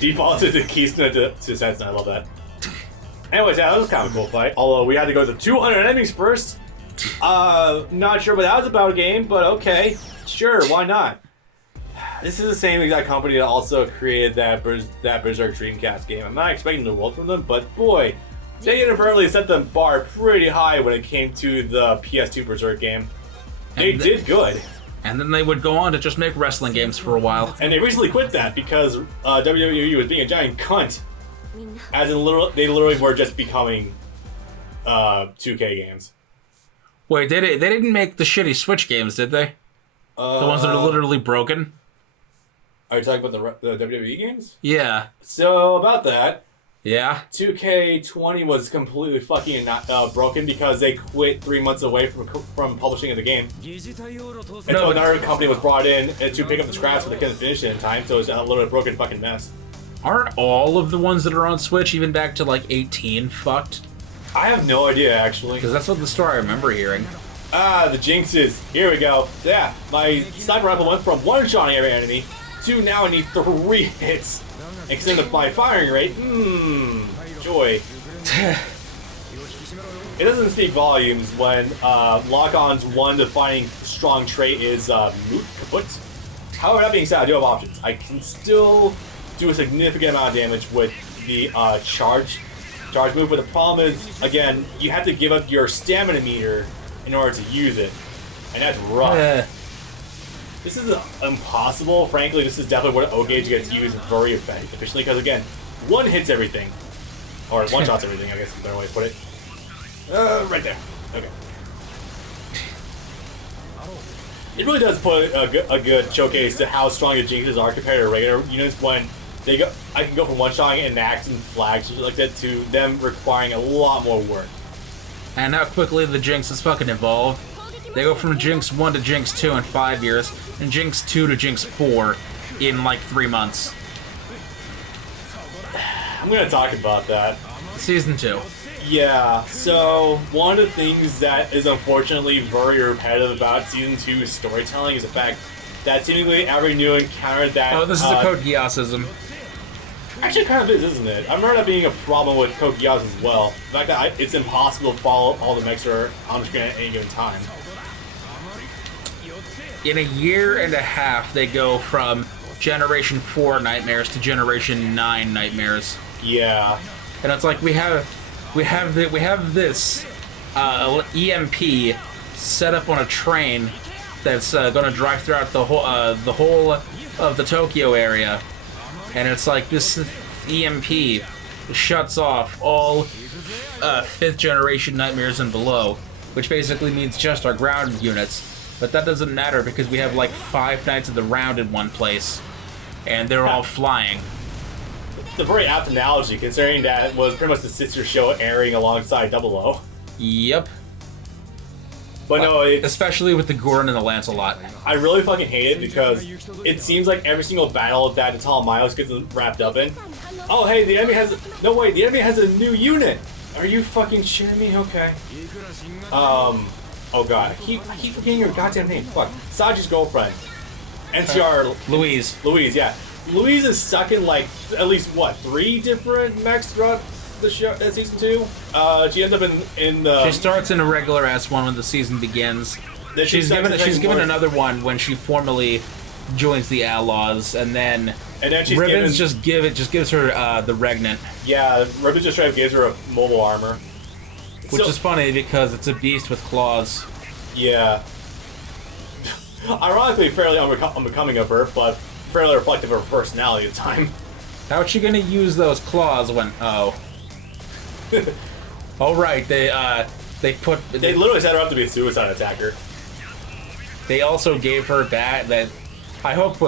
Default to the keystone to sense, I love that. Anyways, yeah, that was kind of a cool fight. Although we had to go to 200 enemies first. Not sure what that was about game, but okay. Sure, why not? This is the same exact company that also created that Berserk Dreamcast game. I'm not expecting the world from them, but boy, they inadvertently set the bar pretty high when it came to the PS2 Berserk game. They did good. And then they would go on to just make wrestling games for a while. And they recently quit that because WWE was being a giant cunt. As in, they literally were just becoming 2K games. Wait, they didn't make the shitty Switch games, did they? The ones that are literally broken? Are you talking about the WWE games? Yeah. So, about that. Yeah? 2K20 was completely fucking broken because they quit 3 months away from publishing the game. Until another company was brought in to pick up the scraps, but they couldn't finish it in time, so it was a little broken fucking mess. Aren't all of the ones that are on Switch, even back to like 18, fucked? I have no idea, actually. Because that's what the story I remember hearing. Ah, the jinxes. Here we go. Yeah, my sniper rifle went from one-shotting every enemy to now I need 3 hits. Extend my firing rate. Joy. It doesn't speak volumes when Lock-On's one defining strong trait is moot kaput. However, that being said, I do have options. I can still do a significant amount of damage with the charge move, but the problem is, again, you have to give up your stamina meter in order to use it, and that's rough. This is impossible. Frankly, this is definitely where O-Gauge gets used very efficiently, because again, one hits everything. Or one shots everything, I guess is a better way to put it. Right there. Okay. It really does put a good showcase to how strong the Jinxes are compared to regular units when they go. I can go from one-shotting and axe and flags like that to them requiring a lot more work. And how quickly the Jinxes fucking evolve. They go from Jinx 1 to Jinx 2 in 5 years, and Jinx 2 to Jinx 4 in like 3 months. I'm gonna talk about that. Season 2. Yeah, so one of the things that is unfortunately very repetitive about Season 2's storytelling is the fact that seemingly every new encounter that... Oh, this is a Code Geassism. Actually, it kind of is, isn't it? I remember that being a problem with Code Geass as well. The fact that it's impossible to follow all the mechs that are on the screen at any given time. In a year and a half, they go from Generation 4 nightmares to Generation 9 nightmares. Yeah. And it's like we have this EMP set up on a train that's going to drive throughout the whole of the Tokyo area, and it's like this EMP shuts off all 5th generation nightmares and below, which basically means just our ground units. But that doesn't matter because we have like 5 Knights of the Round in one place, and they're all flying. It's a very apt analogy, considering that it was pretty much the sister show airing alongside 00. Yep. But no, especially with the Gurren and the Lancelot. I really fucking hate it because it seems like every single battle that the Ptolemaios gets wrapped up in. Oh, hey, the enemy has... No, wait, the enemy has a new unit! Are you fucking shitting me? Okay. Oh god, I keep forgetting your goddamn name. Fuck. Saji's girlfriend. NCR... Louise. Louise, yeah. Louise is stuck in like, at least, what, 3 different mechs throughout the show, season 2? She ends up in the... She starts in a regular ass one when the season begins. She's given another one when she formally joins the Outlaws, and then she's Ribbons just gives her the Regnant. Yeah, Ribbons just straight up gives her a mobile armor. Which is funny because it's a beast with claws. Yeah. Ironically, fairly unbecoming of her, but fairly reflective of her personality at the time. How's she gonna use those claws when... Oh. Oh, right, they literally set her up to be a suicide attacker. They also gave her that I hope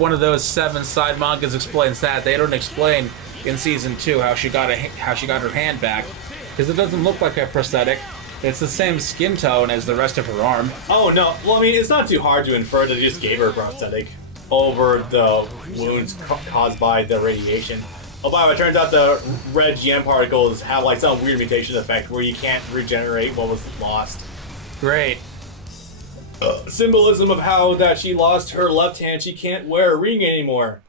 one of those 7 side mangas explains that. They don't explain in season 2 how she got her hand back, because it doesn't look like a prosthetic. It's the same skin tone as the rest of her arm. Oh no, well I mean it's not too hard to infer that they just gave her a prosthetic over the wounds caused by the radiation. Oh, by the way, it turns out the red GM particles have like some weird mutation effect where you can't regenerate what was lost. Great. symbolism of how that she lost her left hand. She can't wear a ring anymore.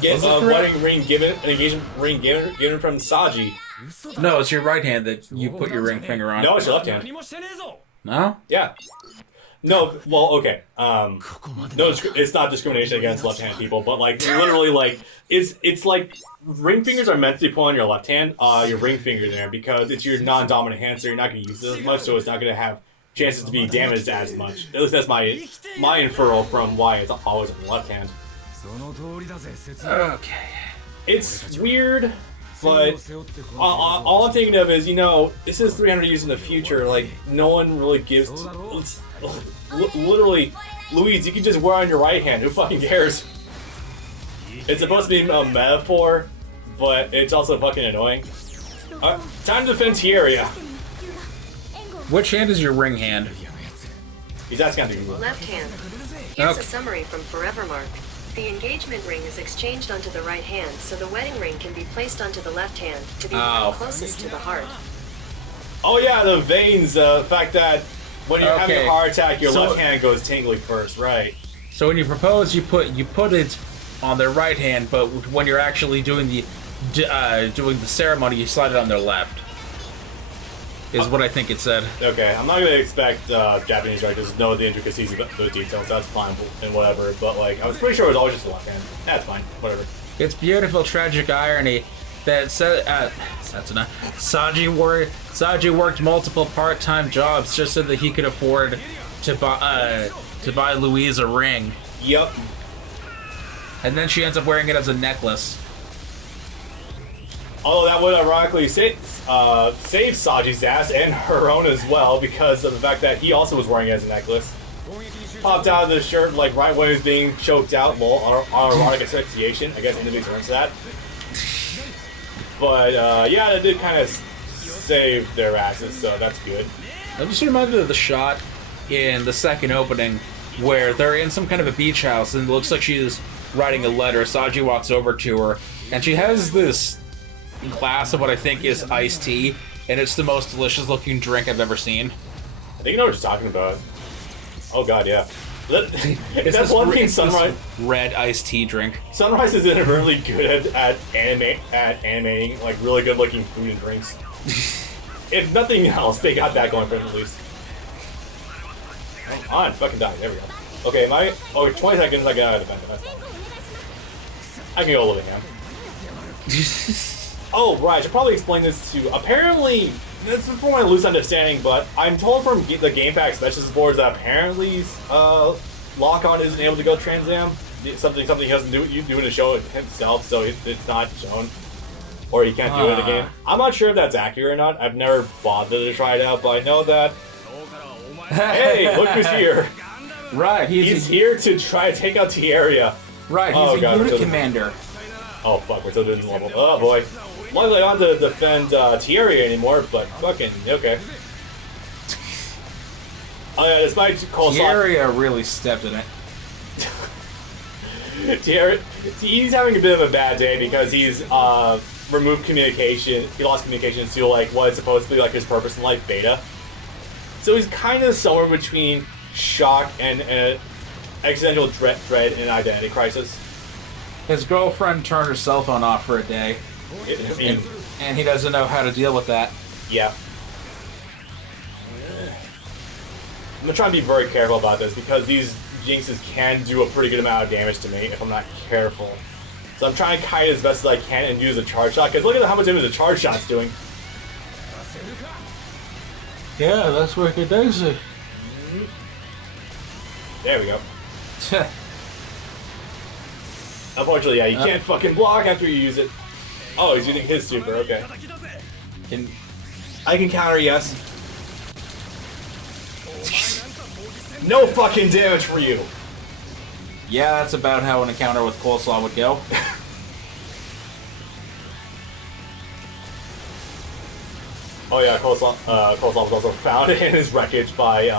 Get a wedding ring given, an engagement ring given from Saji. No, it's your right hand that you put your ring finger on. No, it's your left hand. No? Yeah. No, well, okay. No, it's not discrimination against left-handed people, but like literally, like it's like ring fingers are meant to be put on your left hand, your ring finger there, because it's your non-dominant hand, so you're not going to use it as much, so it's not going to have chances to be damaged as much. At least that's my inferral from why it's always on the left hand. Okay. It's weird, but all I'm thinking of is, you know, this is 300 years in the future. Like, no one really gives. Literally, Louise, you can just wear on your right hand. Who fucking cares? It's supposed to be a metaphor, but it's also fucking annoying. Time to defend Tieria. Which hand is your ring hand? He's asking on the Google. Left hand. Here's a summary from Forevermark. The engagement ring is exchanged onto the right hand, so the wedding ring can be placed onto the left hand to be closest to the heart. Oh yeah, the veins, the fact that when you're having a heart attack, your left hand goes tingly first, right? So when you propose, you put it on their right hand, but when you're actually doing the ceremony, you slide it on their left. Is what I think it said. Okay, I'm not gonna expect Japanese writers to know the intricacies of those details. That's fine and whatever. But like, I was pretty sure it was always just the left hand. That's fine, whatever. It's beautiful, tragic irony that Saji worked multiple part-time jobs just so that he could afford to buy Louise a ring. Yep. And then she ends up wearing it as a necklace. Although that would ironically save Saji's ass and her own as well, because of the fact that he also was wearing it as a necklace. Popped out of the shirt like right when he was being choked out. Lol, autoerotic asphyxiation. I guess nobody turns to that. But yeah, that did kind of save their asses, so that's good. I'm just reminded of the shot in the second opening where they're in some kind of a beach house and it looks like she's writing a letter. Saji walks over to her and she has this glass of what I think is iced tea, and it's the most delicious looking drink I've ever seen. I think you know what you're talking about. Oh god, yeah. That's one thing Sunrise... red iced tea drink. Sunrise is inadvertently good at animating like really good looking food and drinks. If nothing else, they got that going for them at least. Come on, fucking die. There we go. Okay, 20 seconds, I get out of defense. That's fine. I can go living now. Oh, right, I should probably explain this to... Apparently, this is from my loose understanding, but I'm told from the GameFAQs messages boards that apparently Lock-On isn't able to go Trans Am. Something he doesn't do in the show himself, so it's not shown. Or he can't do it again. I'm not sure if that's accurate or not. I've never bothered to try it out, but I know that... Hey, look who's here. Right, he's here to try to take out Tieria. Right, he's a unit commander. Oh fuck, we're still doing the level. Oh boy. Luckily I don't have to defend Tieria anymore, but fucking, okay. Oh yeah, despite Tieria really stepped in it. Tieria, he's having a bit of a bad day because he's removed communication. He lost communication to like what is supposed to be like his purpose in life, Beta. So he's kind of somewhere between shock and existential dread and identity crisis. His girlfriend turned her cell phone off for a day, and he doesn't know how to deal with that. Yeah. I'm gonna try and be very careful about this because these Jinxes can do a pretty good amount of damage to me if I'm not careful. So I'm trying to kite as best as I can and use a charge shot, because look at how much damage the charge shot's doing. Yeah, that's wicked daisy. There we go. Unfortunately, yeah, you can't fucking block after you use it. Oh, he's using his super, okay. I can counter, yes. No fucking damage for you! Yeah, that's about how an encounter with Coleslaw would go. Oh yeah, Coleslaw was also found in his wreckage by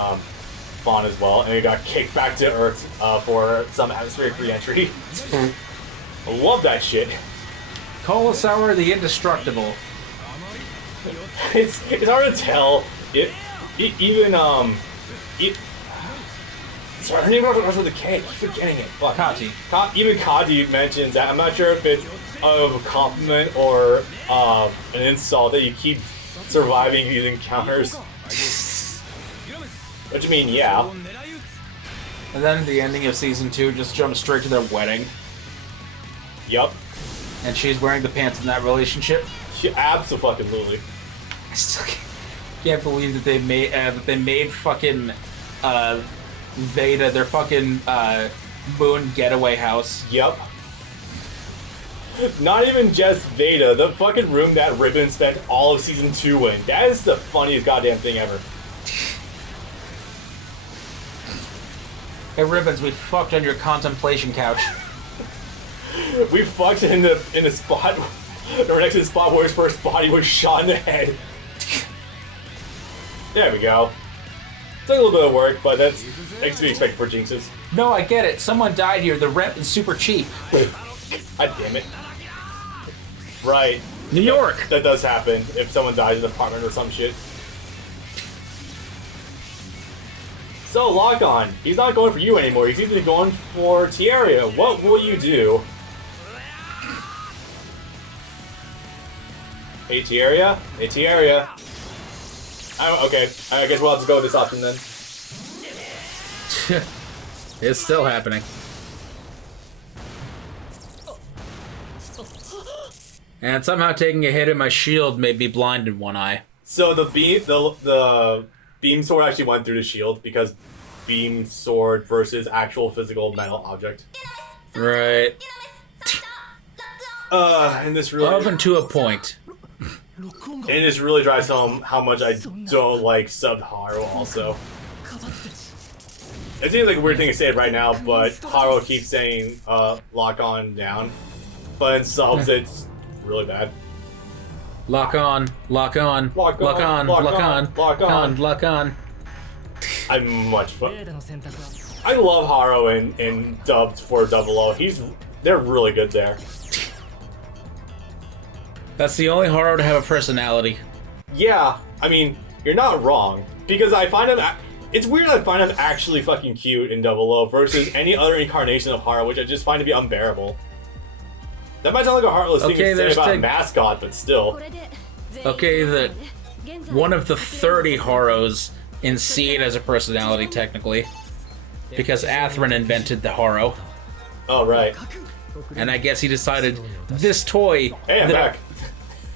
Fawn as well, and he got kicked back to Earth for some atmospheric re-entry. I love that shit. Coleslaw the Indestructible. It's hard to tell. Sorry, her name starts with a K. I keep forgetting it. Fuck. Kati. Even Kati mentions that. I'm not sure if it's of a compliment or an insult that you keep surviving these encounters. Which I mean, yeah. And then the ending of season 2 just jumps straight to their wedding. Yup. And she's wearing the pants in that relationship. She absolutely. I still can't believe that they made fucking Veda their fucking moon getaway house. Yup. Not even just Veda, the fucking room that Ribbon spent all of season 2 in. That is the funniest goddamn thing ever. Hey Ribbons, we fucked on your contemplation couch. We fucked in the spot, or next to the spot where his first body was shot in the head. There we go. Took a little bit of work, but that's to be expected for Jinxes. No, I get it. Someone died here. The rent is super cheap. God damn it. Right. New York! That does happen if someone dies in an apartment or some shit. So, Lock On. He's not going for you anymore. He's either going for Tierra. What will you do? Hey, Tierra? Hey, Tierra. Okay, I guess we'll have to go with this option then. It's still happening. And somehow taking a hit at my shield made me blind in one eye. So the beam sword actually went through the shield because beam sword versus actual physical metal object. Right. And this really Up and to a point. and this really drives home how much I don't like sub Haro also. It seems like a weird thing to say right now, but Haro keeps saying lock on down. But in subs it's really bad. Lock on, lock on, lock on, lock on, lock on, lock on. I'm much fun. I love Haro in dubbed for 00. They're really good there. That's the only Haro to have a personality. Yeah, I mean, you're not wrong. Because I find him... It's weird I find him actually fucking cute in 00 versus any other incarnation of Haro, which I just find to be unbearable. That might sound like a heartless thing to say about a mascot, but still. Okay, that one of the 30 Haros in Seed as a personality, technically. Because Atherin invented the Haro. Oh, right. And I guess he decided, this toy... Hey, I'm back.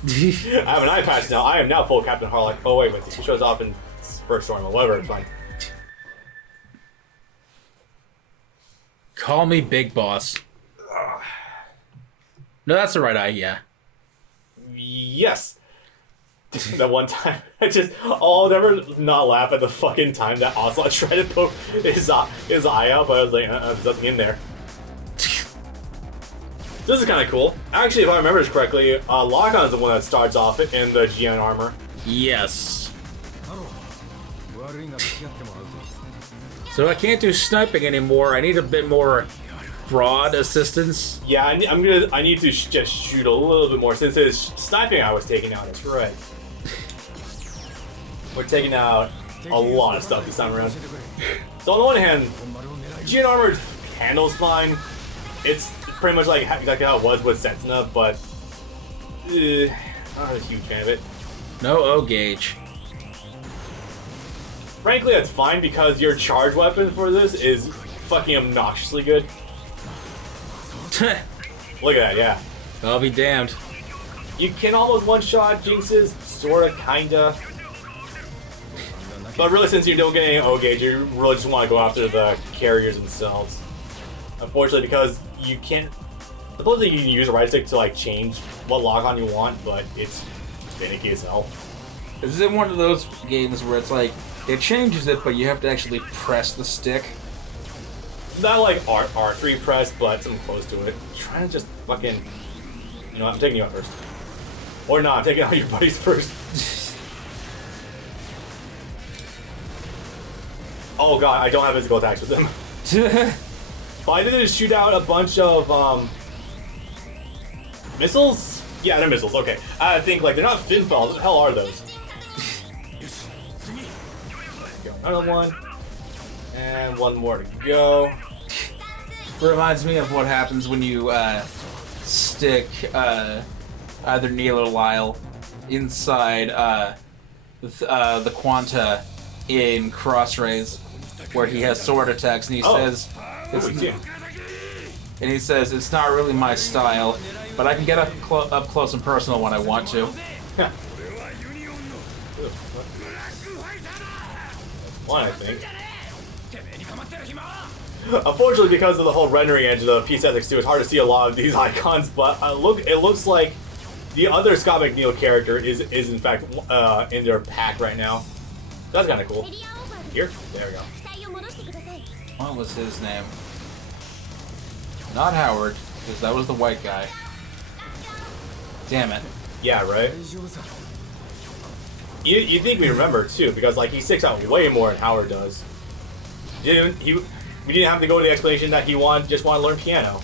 I have an eye patch now. I am now full Captain Harlock. Oh, wait, this shows off in first storm or whatever, it's fine. Call me Big Boss. No, that's the right eye, yeah. Yes. That one time, I'll never not laugh at the fucking time that Ocelot tried to poke his eye out, but I was like, there's nothing in there. This is kind of cool. Actually, if I remember this correctly, Lock-On is the one that starts off in the GN armor. Yes. So I can't do sniping anymore. I need a bit more broad assistance. Yeah, I need to just shoot a little bit more since it's sniping I was taking out. That's right. We're taking out a lot of stuff this time around. So on the one hand, GN armor handles fine. It's pretty much like exactly how it was with Setsuna, but I'm not a huge fan of it. No O gauge. Frankly, that's fine because your charge weapon for this is fucking obnoxiously good. Look at that, yeah. I'll be damned. You can almost one-shot Jinxes, sorta, kinda. But really, since you don't get any O gauge, you really just want to go after the carriers themselves. Unfortunately, because you can't... Supposedly you can use a right stick to like change what lock-on you want, but it's finicky as hell. Is it one of those games where it's like, it changes it, but you have to actually press the stick? Not like R3 press, but something close to it. Trying to just fucking... You know what, I'm taking you out first. Or not, I'm taking out your buddies first. Oh god, I don't have physical attacks with them. But I did just shoot out a bunch of, missiles? Yeah, they're missiles, okay. I think, like, they're not fin balls. What the hell are those? Go, another one. And one more to go. Reminds me of what happens when you stick either Neil or Lyle inside the Quanta in Cross Rays, where he has sword attacks, and he says, "It's not really my style, but I can get up close and personal when I want to." One, I think. Unfortunately, because of the whole rendering engine of PS2, it's hard to see a lot of these icons. But it looks like the other Scott McNeil character is in fact in their pack right now. That's kind of cool. Here, there we go. What was his name? Not Howard, because that was the white guy. Damn it. Yeah, right. You think we remember too, because like he sticks out way more than Howard does. We didn't have to go to the explanation that he just wanted to learn piano.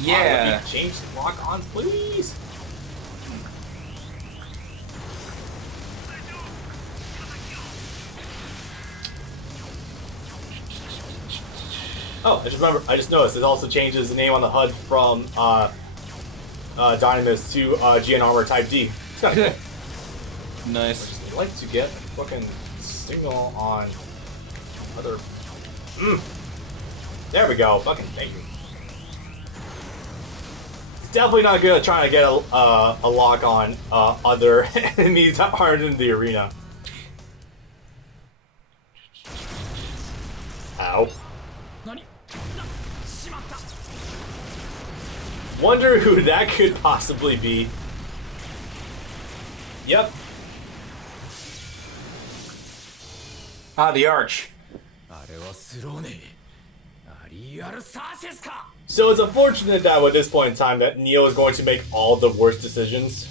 Yeah. Change lock-ons, please. Oh, I just noticed it also changes the name on the HUD from Dynamis to GN Armor Type D. It's kind of cool. Nice. I'd like to get a fucking signal on other. There we go. Fucking thank you. It's definitely not good at trying to get a lock on other enemies that aren't in the arena. Ow. Wonder who that could possibly be. Yep. Ah, the Arch. So it's unfortunate that at this point in time that Neo is going to make all the worst decisions.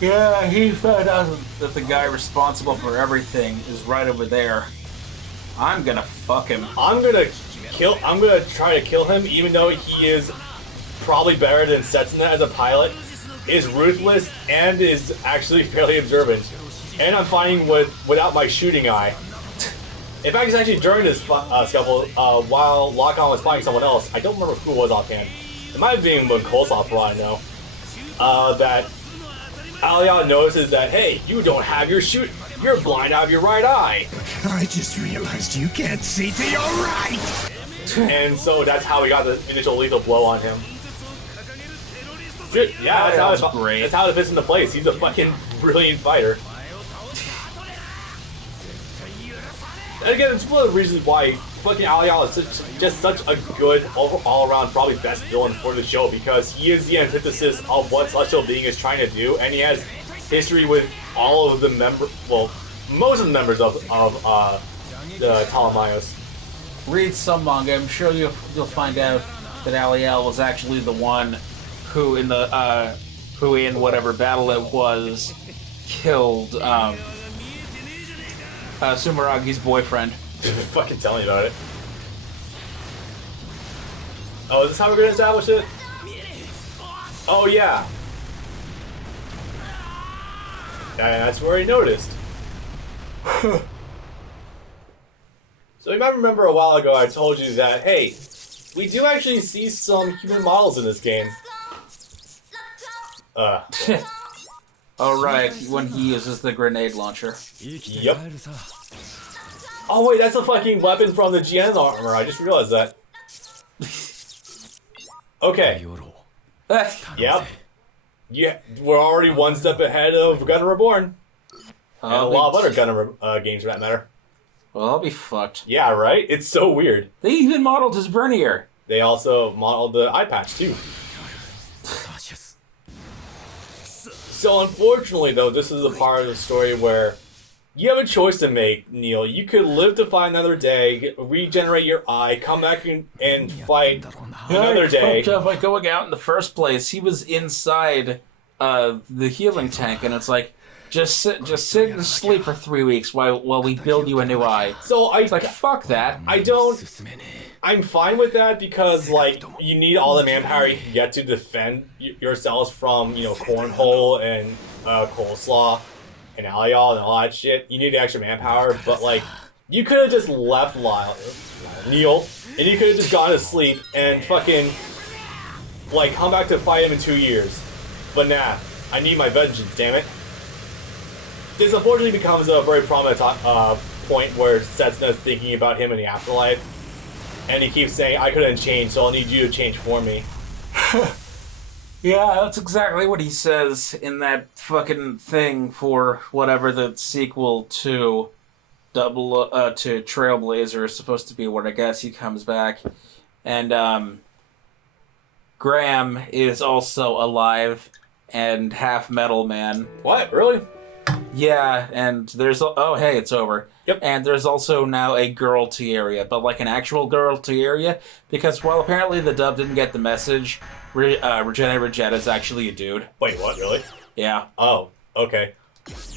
Yeah, he found out that the guy responsible for everything is right over there. I'm gonna fuck him. I'm gonna try to kill him, even though he is probably better than Setsuna as a pilot, is ruthless, and is actually fairly observant. And I'm fighting without my shooting eye. In fact, it's actually during this scuffle, while Lock-On was fighting someone else, I don't remember who it was offhand. It might have been when Coleslaw, for all I know. That Alia notices that, hey, you don't have you're blind out of your right eye. I just realized you can't see to your right! And so that's how we got the initial lethal blow on him. Yeah, that's how it fits into place. He's a fucking brilliant fighter. And again, it's one of the reasons why fucking Alia is just such a good, all-around, probably best villain for the show, because he is the antithesis of what Celestial Being is trying to do, and he has history with all of the most of the members of the Talamayos. Read some manga. I'm sure you'll find out that Aliel was actually the one who in whatever battle it was killed Sumeragi's boyfriend. Fucking tell me about it. Oh, is this how we're gonna establish it? Oh yeah. Yeah, that's where I noticed. So you might remember a while ago I told you that, hey, we do actually see some human models in this game. Oh right, when he uses the grenade launcher. Yep. Oh wait, that's a fucking weapon from the GN armor, I just realized that. Okay. Yep. Yeah, we're already one step ahead of Gundam Reborn. And a lot of other Gundam games for that matter. Well, I'll be fucked. Yeah, right? It's so weird. They even modeled his vernier. They also modeled the eye patch, too. So unfortunately, though, this is a part of the story where you have a choice to make, Neil. You could live to fight another day, regenerate your eye, come back and fight another day. By going out in the first place, he was inside the healing tank, and it's like, just sit and sleep for 3 weeks while we build you a new eye. So it's like, fuck that. I'm fine with that because, like, you need all the manpower you can get to defend yourselves from, Cornhole and Coleslaw. and Alial and all that shit, you need extra manpower, but like, you could have just left Neil, and you could have just gone to sleep and fucking, like, come back to fight him in 2 years. But nah, I need my vengeance, damn it. This unfortunately becomes a very prominent point where Setsuna's thinking about him in the afterlife, and he keeps saying, I couldn't change, so I'll need you to change for me. Yeah, that's exactly what he says in that fucking thing for whatever the sequel to to Trailblazer is supposed to be, where I guess he comes back. And Graham is also alive and half Metal Man. What? Really? Yeah, and there's... Oh, hey, it's over. Yep. And there's also now a girl Tieria, but like an actual girl Tieria, because while apparently the dub didn't get the message, Regina is actually a dude. Wait, what? Really? Yeah. Oh, okay.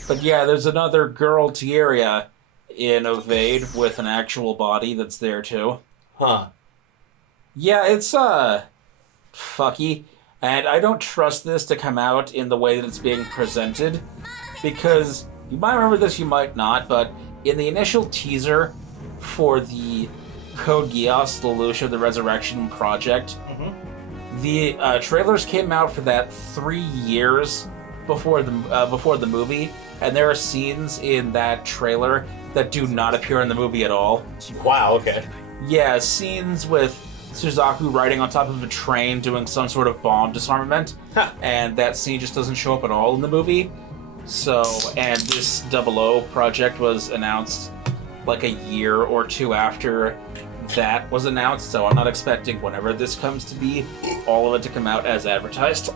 But yeah, there's another girl Tieria in Evade with an actual body that's there too. Huh. Yeah, it's fucky, and I don't trust this to come out in the way that it's being presented, because you might remember this, you might not, but in the initial teaser for the Code Geass, the Lucia the Resurrection project, the trailers came out for that 3 years before the movie, and there are scenes in that trailer that do not appear in the movie at all. Wow, okay. Yeah, scenes with Suzaku riding on top of a train doing some sort of bomb disarmament, and that scene just doesn't show up at all in the movie. So, and this 00 project was announced like a year or two after that was announced, so I'm not expecting whenever this comes to be, all of it to come out as advertised.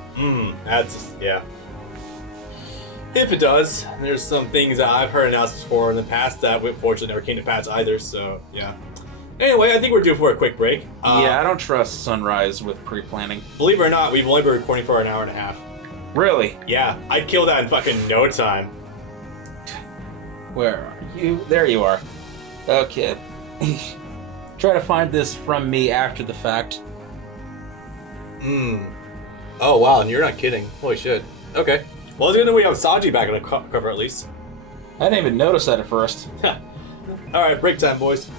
That's, yeah. If it does, there's some things that I've heard announcements for in the past that unfortunately never came to pass either, so yeah. Anyway, I think we're due for a quick break. Yeah, I don't trust Sunrise with pre-planning. Believe it or not, we've only been recording for an hour and a half. Really? Yeah, I'd kill that in fucking no time. Where are you? There you are. Okay. Try to find this from me after the fact. Oh wow, and you're not kidding. Holy shit. Okay. Well, it's good that we have Saji back on the cover at least. I didn't even notice that at first. Alright, break time, boys.